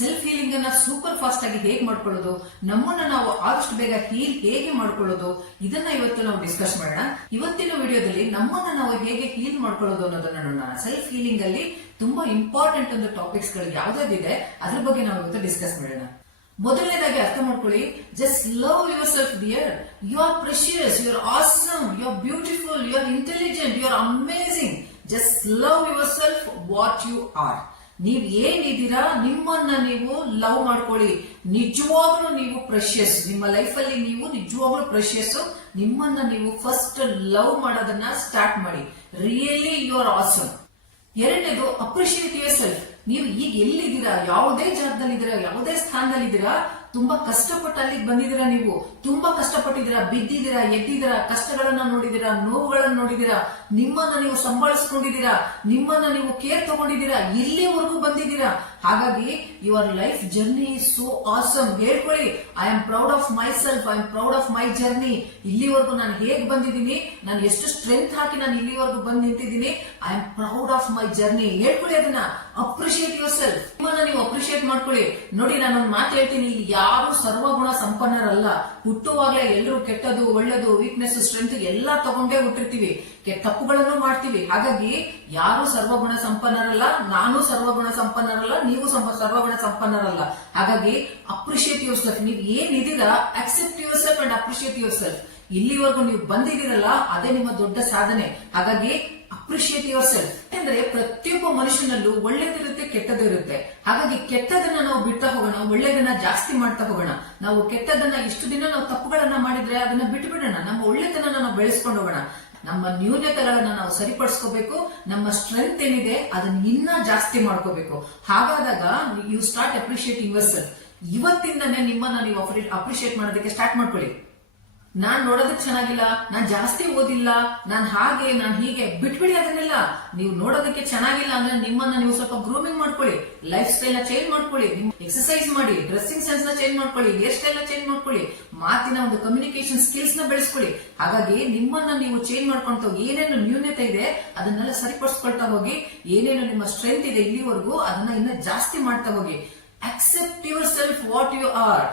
Self healing ಅನ್ನ super fast ಆಗಿ ಹೇಗೆ ಮಾಡ್ಕೊಳ್ಳೋದು, ನಮ್ಮನ್ನ ನಾವು ಆದಷ್ಟು ಬೇಗ ಹೀಲ್ ಹೇಗೆ ಮಾಡ್ಕೊಳ್ಳೋದು, ಇದನ್ನ ಇವತ್ತು ನಾವು ಡಿಸ್ಕಸ್ ಮಾಡೋಣ. ಇವತ್ತಿನ ವಿಡಿಯೋದಲ್ಲಿ ನಮ್ಮನ್ನ ನಾವು ಹೇಗೆ ಹೀಲ್ ಮಾಡ್ಕೊಳ್ಳೋದು ಅನ್ನೋದನ್ನ ನೋಡೋಣ. ಸೆಲ್ಫ್ ಹೀಲಿಂಗ್ ಅಲ್ಲಿ ತುಂಬಾ ಇಂಪಾರ್ಟೆಂಟ್ ಒಂದು ಟಾಪಿಕ್ಸ್ ಗಳು ಯಾವ್ದಾದಿದೆ ಅದ್ರ ಬಗ್ಗೆ ನಾವು ಇವತ್ತು ಡಿಸ್ಕಸ್ ಮಾಡೋಣ. ಮೊದಲನೇದಾಗಿ ಅರ್ಥ ಮಾಡ್ಕೊಳ್ಳಿ, just love yourself dear. You are precious, you are awesome, you are beautiful, you are intelligent, you are amazing. Just love yourself what you are. ನೀವ್ ಏನಿದ್ದೀರಾ ನಿಮ್ಮನ್ನ ನೀವು ಲವ್ ಮಾಡ್ಕೊಳ್ಳಿ. ನಿಜವಾಗ್ಲೂ ನೀವು ಪ್ರೆಷಿಯಸ್, ನಿಮ್ಮ ಲೈಫ್ ಅಲ್ಲಿ ನೀವು ನಿಜವಾಗ್ಲೂ ಪ್ರೆಷಿಯಸ್. ನಿಮ್ಮನ್ನ ನೀವು ಫಸ್ಟ್ ಲವ್ ಮಾಡೋದನ್ನ ಸ್ಟಾರ್ಟ್ ಮಾಡಿ. Really you are awesome. ಎರಡನೇದು, ಅಪ್ರಿಶಿಯೇಟ್ ಯುವರ್ ಸೆಲ್ಫ್. ನೀವು ಈಗ ಎಲ್ಲಿದ್ದೀರಾ, ಯಾವುದೇ ಜಾಗದಲ್ಲಿದ್ದೀರಾ, ಯಾವುದೇ ಸ್ಥಾನದಲ್ಲಿದ್ದೀರಾ, ತುಂಬಾ ಕಷ್ಟಪಟ್ಟು ಅಲ್ಲಿಗೆ ಬಂದಿದ್ದೀರಾ. ನೀವು ತುಂಬಾ ಕಷ್ಟಪಟ್ಟಿದ್ದೀರಾ, ಬಿದ್ದಿದ್ದೀರಾ, ಎದ್ದಿದ್ದೀರಾ, ಕಷ್ಟಗಳನ್ನ ನೋಡಿದ್ದೀರಾ, ನೋವುಗಳನ್ನ ನೋಡಿದ್ದೀರಾ, ನಿಮ್ಮನ್ನ ನೀವು ಸಂಭಾಳಿಸ್ಕೊಂಡಿದ್ದೀರಾ, ನಿಮ್ಮನ್ನ ನೀವು ಕೇರ್ ತಗೊಂಡಿದ್ದೀರಾ, ಇಲ್ಲಿವರೆಗೂ ಬಂದಿದ್ದೀರಾ. ಹಾಗಾಗಿ your life journey is so awesome. ಹೇಳ್ಕೊಳ್ಳಿ, I am proud of myself, I am proud of my journey. ಇಲ್ಲಿವರೆಗೂ ನಾನು ಹೇಗೆ ಬಂದಿದ್ದೀನಿ, ನಾನು ಎಷ್ಟು ಸ್ಟ್ರೆಂತ್ ಹಾಕಿ ನಾನು ಇಲ್ಲಿವರೆಗೂ ಬಂದು ನಿಂತಿದ್ದೀನಿ, I am proud of my journey. ಹೇಳ್ಕೊಳ್ಳಿ ಅದನ್ನ. Appreciate yourself. ನಿಮ್ಮನ್ನ ನೀವು ಅಪ್ರಿಶಿಯೇಟ್ ಮಾಡ್ಕೊಳ್ಳಿ. ನೋಡಿ, ನಾನೊಂದು ಮಾತು ಹೇಳ್ತೀನಿ, ಇಲ್ಲಿ ಯಾರು ಸರ್ವಗುಣ ಸಂಪನ್ನರಲ್ಲ. ಹುಟ್ಟುವಾಗಲೇ ಎಲ್ಲರೂ ಕೆಟ್ಟದು, ಒಳ್ಳೆದು, ವೀಕ್ನೆಸ್, ಸ್ಟ್ರೆಂತ್ ಎಲ್ಲಾ ತಗೊಂಡೇ ಹುಟ್ಟಿರ್ತೀವಿ, ತಪ್ಪುಗಳನ್ನು ಮಾಡ್ತೀವಿ. ಹಾಗಾಗಿ ಯಾರು ಸರ್ವಗುಣ ಸಂಪನ್ನರಲ್ಲ, ನಾನು ಸರ್ವಗುಣ ಸಂಪನ್ನರಲ್ಲ, ನೀವು ಸರ್ವಗುಣ ಸಂಪನ್ನರಲ್ಲ. ಹಾಗಾಗಿ ಅಪ್ರಿಶಿಯೇಟ್ ಯುವರ್ ಸೆಲ್ಫ್. ನೀವು ಏನಿದ್ದೀರಾ, accept yourself and appreciate yourself. ಇಲ್ಲಿವರೆಗೂ ನೀವು ಬಂದಿದ್ದೀರಲ್ಲ, ಅದೇ ನಿಮ್ಮ ದೊಡ್ಡ ಸಾಧನೆ. ಹಾಗಾಗಿ ಅಪ್ರಿಶಿಯೇಟ್ ಯುವರ್ ಸೆಲ್ಫ್. ಅಂದ್ರೆ ಪ್ರತಿಯೊಬ್ಬ ಮನುಷ್ಯನಲ್ಲೂ ಒಳ್ಳೇದಿರುತ್ತೆ, ಕೆಟ್ಟದಿರುತ್ತೆ. ಹಾಗಾಗಿ ಕೆಟ್ಟದನ್ನ ನಾವು ಬಿಡ್ತಾ ಹೋಗೋಣ, ಒಳ್ಳೆದನ್ನ ಜಾಸ್ತಿ ಮಾಡ್ತಾ ಹೋಗೋಣ. ನಾವು ಕೆಟ್ಟದನ್ನ ಇಷ್ಟು ದಿನ ನಾವು ತಪ್ಪುಗಳನ್ನ ಮಾಡಿದ್ರೆ ಅದನ್ನ ಬಿಟ್ಟು ಬಿಡೋಣ. ನಮ್ಮ ಒಳ್ಳೆತನ ನಾವು ಬೆಳೆಸ್ಕೊಂಡು ಹೋಗೋಣ. ನಮ್ಮ ನ್ಯೂನತೆಗಳನ್ನ ನಾವು ಸರಿಪಡಿಸ್ಕೋಬೇಕು. ನಮ್ಮ ಸ್ಟ್ರೆಂತ್ ಏನಿದೆ ಅದನ್ನ ಇನ್ನ ಜಾಸ್ತಿ ಮಾಡ್ಕೋಬೇಕು. ಹಾಗಾದಾಗ you start appreciating yourself. ಇವತ್ತಿಂದನೇ ನಿಮ್ಮನ್ನ ನೀವು ಅಪ್ರಿಶಿಯೇಟ್ ಮಾಡೋದಕ್ಕೆ ಸ್ಟಾರ್ಟ್ ಮಾಡ್ಕೊಳ್ಳಿ. ನಾನ್ ನೋಡೋದಕ್ಕೆ ಚೆನ್ನಾಗಿಲ್ಲ, ನಾನ್ ಜಾಸ್ತಿ ಓದಿಲ್ಲ, ನಾನ್ ಹಾಗೆ, ನಾನ್ ಹೀಗೆ, ಬಿಟ್ಬಿಡಿ ಅದನ್ನೆಲ್ಲ. ನೀವು ನೋಡೋದಕ್ಕೆ ಚೆನ್ನಾಗಿಲ್ಲ ಅಂದ್ರೆ ನಿಮ್ಮನ್ನ ನೀವು ಸ್ವಲ್ಪ ಗ್ರೂಮಿಂಗ್ ಮಾಡ್ಕೊಳ್ಳಿ, ಲೈಫ್ ಸ್ಟೈಲ್ ನ ಚೇಂಜ್ ಮಾಡ್ಕೊಳ್ಳಿ, ಎಕ್ಸರ್ಸೈಸ್ ಮಾಡಿ, ಡ್ರೆಸ್ಸಿಂಗ್ ಸೆನ್ಸ್ ನ ಚೇಂಜ್ ಮಾಡ್ಕೊಳ್ಳಿ, ಹೇರ್ ಸ್ಟೈಲ್ ನ ಚೇಂಜ್ ಮಾಡ್ಕೊಳ್ಳಿ, ಮಾತಿನ ಒಂದು ಕಮ್ಯುನಿಕೇಶನ್ ಸ್ಕಿಲ್ಸ್ ನ ಬೆಳೆಸ್ಕೊಳ್ಳಿ. ಹಾಗಾಗಿ ನಿಮ್ಮನ್ನ ನೀವು ಚೇಂಜ್ ಮಾಡ್ಕೊಂತ ಹೋಗಿ. ಏನೇನು ನ್ಯೂನತೆ ಇದೆ ಅದನ್ನೆಲ್ಲ ಸರಿಪಡಿಸ್ಕೊಳ್ತಾ ಹೋಗಿ. ಏನೇನು ನಿಮ್ಮ ಸ್ಟ್ರೆಂತ್ ಇದೆ ಇಲ್ಲಿವರೆಗೂ ಅದನ್ನ ಇನ್ನ ಜಾಸ್ತಿ ಮಾಡ್ತಾ ಹೋಗಿ. Accept yourself what you are.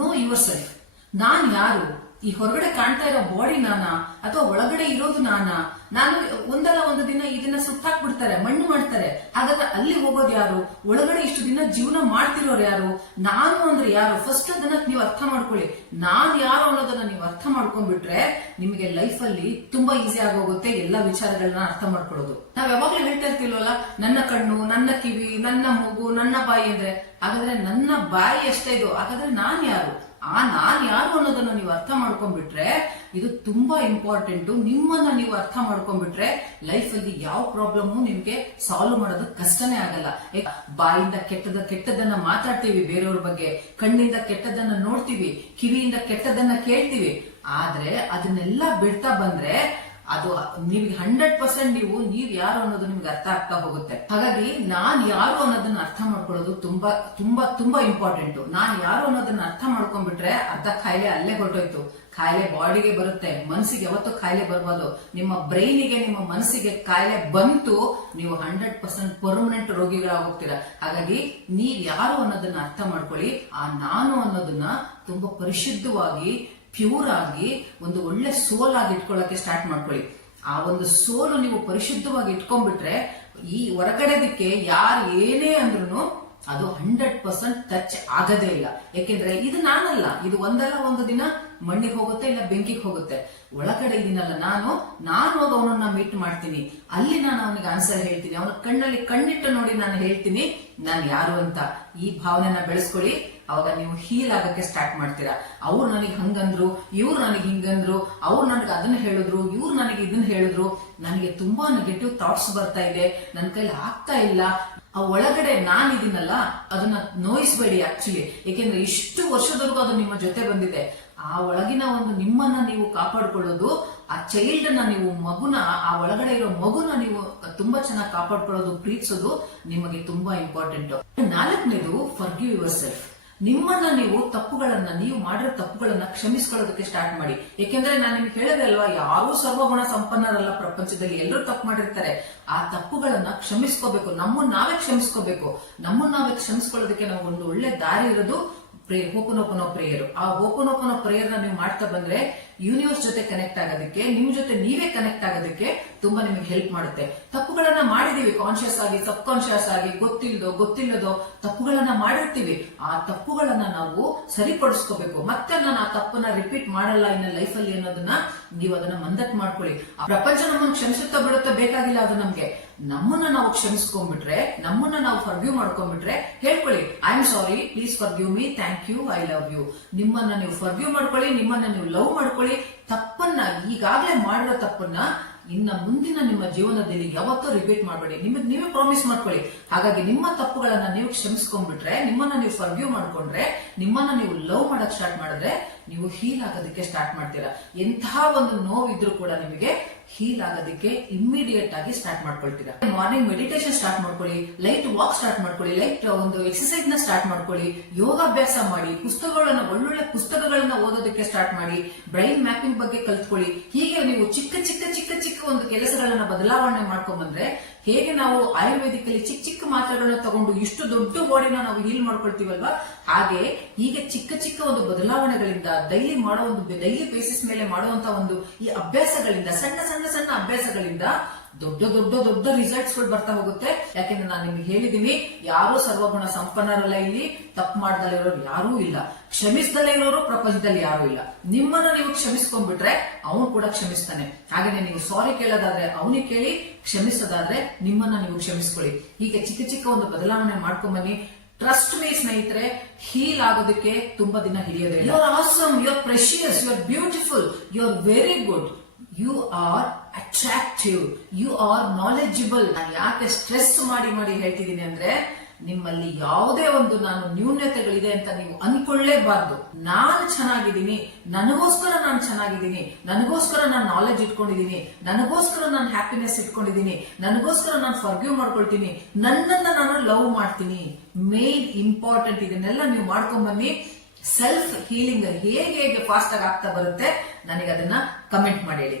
Know yourself. ನಾನ್ ಯಾರು? ಈ ಹೊರಗಡೆ ಕಾಣ್ತಾ ಇರೋ ಬಾಡಿ ನಾನಾ, ಅಥವಾ ಒಳಗಡೆ ಇರೋದು ನಾನಾ? ನಾನು ಒಂದಲ್ಲ ಒಂದು ದಿನ ಇದನ್ನ ಸುತ್ತಾಕ್ಬಿಡ್ತಾರೆ, ಮಣ್ಣು ಮಾಡ್ತಾರೆ. ಹಾಗಾದ್ರೆ ಅಲ್ಲಿ ಹೋಗೋದು ಯಾರು? ಒಳಗಡೆ ಇಷ್ಟು ದಿನ ಜೀವನ ಮಾಡ್ತಿರೋರು ಯಾರು? ನಾನು ಅಂದ್ರೆ ಯಾರು? ಫಸ್ಟ್ ಅದನ್ನ ನೀವು ಅರ್ಥ ಮಾಡ್ಕೊಳ್ಳಿ. ನಾನ್ ಯಾರು ಅನ್ನೋದನ್ನ ನೀವು ಅರ್ಥ ಮಾಡ್ಕೊಂಡ್ಬಿಟ್ರೆ ನಿಮಗೆ ಲೈಫ್ ಅಲ್ಲಿ ತುಂಬಾ ಈಸಿ ಆಗೋಗುತ್ತೆ ಎಲ್ಲಾ ವಿಚಾರಗಳನ್ನ ಅರ್ಥ ಮಾಡ್ಕೊಳ್ಳೋದು. ನಾವ್ ಯಾವಾಗ್ಲೂ ಹೇಳ್ತಾ ಇರ್ತಿಲ್ವಲ್ಲ, ನನ್ನ ಕಣ್ಣು, ನನ್ನ ಕಿವಿ, ನನ್ನ ಮೂಗು, ನನ್ನ ಬಾಯಿ ಅಂದ್ರೆ. ಹಾಗಾದ್ರೆ ನನ್ನ ಬಾಯಿ ಎಷ್ಟೇ ಇದು, ಹಾಗಾದ್ರೆ ನಾನ್ ಯಾರು? ನಾನ್ ಯಾರು ಅನ್ನೋದನ್ನ ನೀವು ಅರ್ಥ ಮಾಡ್ಕೊಂಡ್ಬಿಟ್ರೆ ಇದು ತುಂಬಾ ಇಂಪಾರ್ಟೆಂಟ್. ನಿಮ್ಮನ್ನ ನೀವು ಅರ್ಥ ಮಾಡ್ಕೊಂಡ್ಬಿಟ್ರೆ ಲೈಫ್ ಅಲ್ಲಿ ಯಾವ ಪ್ರಾಬ್ಲಮ್ ನಿಮ್ಗೆ ಸಾಲ್ವ್ ಮಾಡೋದು ಕಷ್ಟನೇ ಆಗಲ್ಲ. ಬಾಯಿಂದ ಕೆಟ್ಟದನ್ನ ಮಾತಾಡ್ತೀವಿ ಬೇರೆಯವ್ರ ಬಗ್ಗೆ, ಕಣ್ಣಿಂದ ಕೆಟ್ಟದನ್ನ ನೋಡ್ತೀವಿ, ಕಿವಿಯಿಂದ ಕೆಟ್ಟದನ್ನ ಕೇಳ್ತೀವಿ. ಆದ್ರೆ ಅದನ್ನೆಲ್ಲ ಬಿಡ್ತಾ ಬಂದ್ರೆ ಅದು ನಿಮ್ಗೆ 100% ನೀವ್ ಯಾರು ಅನ್ನೋದು ನಿಮ್ಗೆ ಅರ್ಥ ಆಗ್ತಾ ಹೋಗುತ್ತೆ. ಹಾಗಾಗಿ ನಾನ್ ಯಾರು ಅನ್ನೋದನ್ನ ಅರ್ಥ ಮಾಡ್ಕೊಳ್ಳೋದು ತುಂಬಾ ತುಂಬಾ ತುಂಬಾ ಇಂಪಾರ್ಟೆಂಟ್. ನಾನ್ ಯಾರು ಅನ್ನೋದನ್ನ ಅರ್ಥ ಮಾಡ್ಕೊಂಡ್ಬಿಟ್ರೆ ಅರ್ಧ ಕಾಯಿಲೆ ಅಲ್ಲೇ ಹೊರಟೋಯ್ತು. ಕಾಯಿಲೆ ಬಾಡಿಗೆ ಬರುತ್ತೆ, ಮನಸ್ಸಿಗೆ ಯಾವತ್ತೂ ಕಾಯಿಲೆ ಬರ್ಬೋದು. ನಿಮ್ಮ ಬ್ರೈನಿಗೆ, ನಿಮ್ಮ ಮನಸ್ಸಿಗೆ ಕಾಯಿಲೆ ಬಂತು, ನೀವು 100% ಪರ್ಮನೆಂಟ್ ರೋಗಿಗಳಾಗೋಗ್ತೀರಾ. ಹಾಗಾಗಿ ನೀವ್ ಯಾರು ಅನ್ನೋದನ್ನ ಅರ್ಥ ಮಾಡ್ಕೊಳ್ಳಿ. ನಾನು ಅನ್ನೋದನ್ನ ತುಂಬಾ ಪರಿಶುದ್ಧವಾಗಿ, ಪ್ಯೂರ್ ಆಗಿ, ಒಂದು ಒಳ್ಳೆ ಸೋಲ್ ಆಗಿ ಇಟ್ಕೊಳ್ಳೋಕೆ ಸ್ಟಾರ್ಟ್ ಮಾಡ್ಕೊಳ್ಳಿ. ಆ ಒಂದು ಸೋಲು ನೀವು ಪರಿಶುದ್ಧವಾಗಿ ಇಟ್ಕೊಂಡ್ಬಿಟ್ರೆ ಈ ಹೊರಗಡೆದಕ್ಕೆ ಯಾರು ಏನೇ ಅಂದ್ರೂ ಅದು 100% ಟಚ್ ಆಗದೇ ಇಲ್ಲ. ಯಾಕೆಂದ್ರೆ ಇದು ನಾನಲ್ಲ, ಇದು ಒಂದಲ್ಲ ಒಂದು ದಿನ ಮಣ್ಣಿಗೆ ಹೋಗುತ್ತೆ, ಇಲ್ಲ ಬೆಂಕಿಗೆ ಹೋಗುತ್ತೆ. ಒಳಗಡೆ ಇದೀನಲ್ಲ ನಾನು ಹೋಗಿ ಅವನನ್ನ ಮೀಟ್ ಮಾಡ್ತೀನಿ. ಅಲ್ಲಿ ನಾನು ಅವನಿಗೆ ಆನ್ಸರ್ ಹೇಳ್ತೀನಿ. ಅವನ ಕಣ್ಣಲ್ಲಿ ಕಣ್ಣಿಟ್ಟು ನೋಡಿ ನಾನು ಹೇಳ್ತೀನಿ ನಾನು ಯಾರು ಅಂತ. ಈ ಭಾವನೆನ ಬೆಳೆಸ್ಕೊಳ್ಳಿ. ಅವಾಗ ನೀವು ಹೀಲ್ ಆಗಕ್ಕೆ ಸ್ಟಾರ್ಟ್ ಮಾಡ್ತೀರಾ. ಅವ್ರು ನನಗೆ ಹಂಗಂದ್ರು, ಇವ್ರು ನನಗೆ ಹಿಂಗಂದ್ರು, ಅವ್ರು ನನಗೆ ಅದನ್ನ ಹೇಳಿದ್ರು, ಇವ್ರು ನನಗೆ ಇದನ್ನ ಹೇಳಿದ್ರು, ನನಗೆ ತುಂಬಾ ನೆಗೆಟಿವ್ ಥಾಟ್ಸ್ ಬರ್ತಾ ಇದೆ, ನನ್ನ ಕೈಲಿ ಆಗ್ತಾ ಇಲ್ಲ. ಆ ಒಳಗಡೆ ನಾನಿದ್ದೀನಲ್ಲ ಅದನ್ನ ನೋಯಿಸ್ಬೇಡಿ ಆಕ್ಚುಲಿ. ಯಾಕೆಂದ್ರೆ ಇಷ್ಟು ವರ್ಷದವರೆಗೂ ಅದು ನಿಮ್ಮ ಜೊತೆ ಬಂದಿದೆ. ಆ ಒಳಗಿನ ಒಂದು ನಿಮ್ಮನ್ನ ನೀವು ಕಾಪಾಡ್ಕೊಳ್ಳೋದು, ಆ ಚೈಲ್ಡ್ ನ ನೀವು ಮಗುನ, ಆ ಒಳಗಡೆ ಇರೋ ಮಗುನ ನೀವು ತುಂಬಾ ಚೆನ್ನಾಗಿ ಕಾಪಾಡ್ಕೊಳ್ಳೋದು, ಪ್ರೀತಿಸೋದು ನಿಮಗೆ ತುಂಬಾ ಇಂಪಾರ್ಟೆಂಟ್. 4ನೇದು ಫರ್ಗಿವ್ ಯುವರ್ ಸೆಲ್ಫ್. ನಿಮ್ಮನ್ನ ನೀವು ನೀವು ಮಾಡಿರೋ ತಪ್ಪುಗಳನ್ನ ಕ್ಷಮಿಸ್ಕೊಳ್ಳೋದಕ್ಕೆ ಸ್ಟಾರ್ಟ್ ಮಾಡಿ. ಯಾಕೆಂದ್ರೆ ನಾನು ನಿಮ್ಗೆ ಹೇಳದೆ ಅಲ್ವಾ, ಯಾರೂ ಸರ್ವಗುಣ ಸಂಪನ್ನರಲ್ಲ ಪ್ರಪಂಚದಲ್ಲಿ, ಎಲ್ಲರೂ ತಪ್ಪು ಮಾಡಿರ್ತಾರೆ. ಆ ತಪ್ಪುಗಳನ್ನ ಕ್ಷಮಿಸ್ಕೋಬೇಕು, ನಮ್ಮನ್ನ ನಾವೇ ಕ್ಷಮಿಸ್ಕೋಬೇಕು. ನಮ್ಮನ್ನ ನಾವೇ ಕ್ಷಮಿಸ್ಕೊಳ್ಳೋದಕ್ಕೆ ನಮಗೊಂದು ಒಳ್ಳೆ ದಾರಿ ಇರೋದು ಹೋಪನೋಪನೋ ಪ್ರೇಯರ್. ಆ ಹೋಪನೋಪನೋ ಪ್ರೇಯರ್ ನ ನೀವು ಮಾಡ್ತಾ ಬಂದ್ರೆ ಯೂನಿವರ್ಸ್ ಜೊತೆ ಕನೆಕ್ಟ್ ಆಗೋದಕ್ಕೆ, ನಿಮ್ ಜೊತೆ ನೀವೇ ಕನೆಕ್ಟ್ ಆಗೋದಕ್ಕೆ ತುಂಬಾ ನಿಮಗೆ ಹೆಲ್ಪ್ ಮಾಡುತ್ತೆ. ತಪ್ಪುಗಳನ್ನ ಮಾಡಿದೀವಿ, ಕಾನ್ಶಿಯಸ್ ಆಗಿ, ಸಬ್ ಕಾನ್ಶಿಯಸ್ ಆಗಿ, ಗೊತ್ತಿಲ್ಲದೋ ತಪ್ಪುಗಳನ್ನ ಮಾಡಿರ್ತೀವಿ. ಆ ತಪ್ಪುಗಳನ್ನ ನಾವು ಸರಿಪಡಿಸ್ಕೋಬೇಕು. ಮತ್ತೆ ನಾನು ಆ ತಪ್ಪನ್ನ ರಿಪೀಟ್ ಮಾಡಲ್ಲ ಇನ್ನ ಲೈಫ್ ಅಲ್ಲಿ ಅನ್ನೋದನ್ನ ನೀವು ಅದನ್ನ ಮಂದಟ್ ಮಾಡ್ಕೊಳ್ಳಿ. ಆ ಪ್ರಪಂಚ ನಮ್ಮನ್ನು ಕ್ಷಮಿಸುತ್ತಾ ಬಿಡುತ್ತಾ ಬೇಕಾಗಿಲ್ಲ. ಅದು ನಮ್ಗೆ ನಮ್ಮನ್ನ ನಾವು ಕ್ಷಮಿಸ್ಕೊಂಡ್ಬಿಟ್ರೆ, ನಮ್ಮನ್ನ ನಾವು ಫರ್ಗ್ಯೂ ಮಾಡ್ಕೊಂಡ್ಬಿಟ್ರೆ, ಹೇಳ್ಕೊಳ್ಳಿ, I am sorry, please forgive me, thank you, I love you. ನಿಮ್ಮನ್ನ ನೀವು ಫರ್ಗ್ಯೂ ಮಾಡ್ಕೊಳ್ಳಿ, ನಿಮ್ಮನ್ನ ನೀವು ಲವ್ ಮಾಡ್ಕೊಳ್ಳಿ. ತಪ್ಪನ್ನ, ಈಗಾಗಲೇ ಮಾಡಿರೋ ತಪ್ಪನ್ನ ಇನ್ನ ಮುಂದಿನ ನಿಮ್ಮ ಜೀವನದಲ್ಲಿ ಯಾವತ್ತೂ ರಿಪೀಟ್ ಮಾಡಬೇಡಿ. ನೀವೇ ಪ್ರಾಮಿಸ್ ಮಾಡ್ಕೊಳ್ಳಿ. ಹಾಗಾಗಿ ನಿಮ್ಮ ತಪ್ಪುಗಳನ್ನ ನೀವು ಕ್ಷಮಿಸ್ಕೊಂಡ್ಬಿಟ್ರೆ, ನಿಮ್ಮನ್ನ ನೀವು ಫರ್ಗ್ಯೂ ಮಾಡ್ಕೊಂಡ್ರೆ, ನಿಮ್ಮನ್ನ ನೀವು ಲವ್ ಮಾಡಕ್ ಸ್ಟಾರ್ಟ್ ಮಾಡಿದ್ರೆ, ನೀವು ಹೀಲ್ ಆಗೋದಕ್ಕೆ ಸ್ಟಾರ್ಟ್ ಮಾಡ್ತೀರಾ. ಎಂತಹ ಒಂದು ನೋವಿದ್ರು ಕೂಡ ನಿಮಗೆ ಹೀಲ್ ಆಗೋದಕ್ಕೆ ಇಮ್ಮಿಡಿಯೇಟ್ ಆಗಿ ಸ್ಟಾರ್ಟ್ ಮಾಡ್ಕೊಳ್ತೀರಾ. ಮಾರ್ನಿಂಗ್ ಮೆಡಿಟೇಷನ್ ಸ್ಟಾರ್ಟ್ ಮಾಡ್ಕೊಳ್ಳಿ, ಲೈಟ್ ವಾಕ್ ಸ್ಟಾರ್ಟ್ ಮಾಡ್ಕೊಳ್ಳಿ, ಲೈಟ್ ಒಂದು ಎಕ್ಸರ್ಸೈಸ್ ನ ಸ್ಟಾರ್ಟ್ ಮಾಡ್ಕೊಳ್ಳಿ, ಯೋಗಾಭ್ಯಾಸ ಮಾಡಿ, ಒಳ್ಳೊಳ್ಳೆ ಪುಸ್ತಕಗಳನ್ನ ಓದೋದಕ್ಕೆ ಸ್ಟಾರ್ಟ್ ಮಾಡಿ, ಬ್ರೈನ್ ಮ್ಯಾಪಿಂಗ್ ಬಗ್ಗೆ ಕಲ್ತ್ಕೊಳ್ಳಿ. ಹೀಗೆ ನೀವು ಚಿಕ್ಕ ಒಂದು ಕೆಲಸಗಳನ್ನ ಬದಲಾವಣೆ ಮಾಡ್ಕೊಂಡ್ ಬಂದ್ರೆ, ಹೇಗೆ ನಾವು ಆಯುರ್ವೇದಿಕ್ ಅಲ್ಲಿ ಚಿಕ್ಕ ಮಾತ್ರೆಗಳನ್ನ ತಗೊಂಡು ಇಷ್ಟು ದೊಡ್ಡ ಬಾಡಿನ ನಾವು ಹೀಲ್ ಮಾಡ್ಕೊಳ್ತೀವಲ್ವಾ, ಹಾಗೆ ಹೀಗೆ ಚಿಕ್ಕ ಒಂದು ಬದಲಾವಣೆಗಳಿಂದ ಡೈಲಿ ಬೇಸಿಸ್ ಮೇಲೆ ಮಾಡುವಂತ ಒಂದು ಈ ಅಭ್ಯಾಸಗಳಿಂದ, ಸಣ್ಣ ಅಭ್ಯಾಸಗಳಿಂದ ದೊಡ್ಡ ರಿಸಲ್ಟ್ಸ್ ಗಳು ಬರ್ತಾ ಹೋಗುತ್ತೆ. ಯಾಕೆಂದ್ರೆ ನಾನು ನಿಮ್ಗೆ ಹೇಳಿದೀನಿ, ಯಾರು ಸರ್ವಗುಣ ಸಂಪನ್ನರಲ್ಲ. ಇಲ್ಲಿ ತಪ್ಪು ಮಾಡ್ದಲೇ ಇರೋರು ಯಾರೂ ಇಲ್ಲ, ಕ್ಷಮಿಸ್ದಲೇ ಇರೋರು ಪ್ರಪಂಚದಲ್ಲಿ ಯಾರು ಇಲ್ಲ. ನಿಮ್ಮನ್ನ ನೀವು ಕ್ಷಮಿಸ್ಕೊಂಡ್ಬಿಟ್ರೆ ಅವನು ಕೂಡ ಕ್ಷಮಿಸ್ತಾನೆ. ಹಾಗೇನೆ ನೀವು ಸಾರಿ ಕೇಳೋದಾದ್ರೆ ಅವನಿಗೆ ಕೇಳಿ, ಕ್ಷಮಿಸೋದಾದ್ರೆ ನಿಮ್ಮನ್ನ ನೀವು ಕ್ಷಮಿಸ್ಕೊಳ್ಳಿ. ಹೀಗೆ ಚಿಕ್ಕ ಒಂದು ಬದಲಾವಣೆ ಮಾಡ್ಕೊಂಬನ್ನಿ. ಟ್ರಸ್ಟ್ ಮೀ ಸ್ನೇಹಿತರೆ, ಹೀಲ್ ಆಗೋದಕ್ಕೆ ತುಂಬಾ ದಿನ ಹಿಡಿಯೋದೇ. You are awesome, you are precious, you are beautiful, you are very good, you are attractive, you are knowledgeable. ನಾನು ಯಾಕೆ ಸ್ಟ್ರೆಸ್ ಮಾಡಿ ಹೇಳ್ತಿದ್ದೀನಿ ಅಂದ್ರೆ, ನಿಮ್ಮಲ್ಲಿ ಯಾವುದೇ ಒಂದು ನಾನು ನ್ಯೂನತೆಗಳಿದೆ ಅಂತ ನೀವು ಅನ್ಕೊಳ್ಳೇಬಾರ್ದು. ನಾನು ಚೆನ್ನಾಗಿದ್ದೀನಿ, ನನಗೋಸ್ಕರ ನಾನು ಚೆನ್ನಾಗಿದ್ದೀನಿ, ನನಗೋಸ್ಕರ ನಾನು ನಾಲೆಜ್ ಇಟ್ಕೊಂಡಿದ್ದೀನಿ, ನನಗೋಸ್ಕರ ನಾನು ಹ್ಯಾಪಿನೆಸ್ ಇಟ್ಕೊಂಡಿದ್ದೀನಿ, ನನಗೋಸ್ಕರ ನಾನು ಫರ್ಗ್ಯೂ ಮಾಡ್ಕೊಳ್ತೀನಿ, ನನ್ನನ್ನ ನಾನು ಲವ್ ಮಾಡ್ತೀನಿ. ಮೇನ್ ಇಂಪಾರ್ಟೆಂಟ್ ಇದನ್ನೆಲ್ಲ ನೀವು ಮಾಡ್ಕೊಂಡ್ ಬನ್ನಿ. ಸೆಲ್ಫ್ ಹೀಲಿಂಗ್ ಹೇಗೆ ಫಾಸ್ಟ್ ಆಗಿ ಆಗ್ತಾ ಬರುತ್ತೆ, ನನಗೆ ಅದನ್ನ ಕಮೆಂಟ್ ಮಾಡಿ ಹೇಳಿ.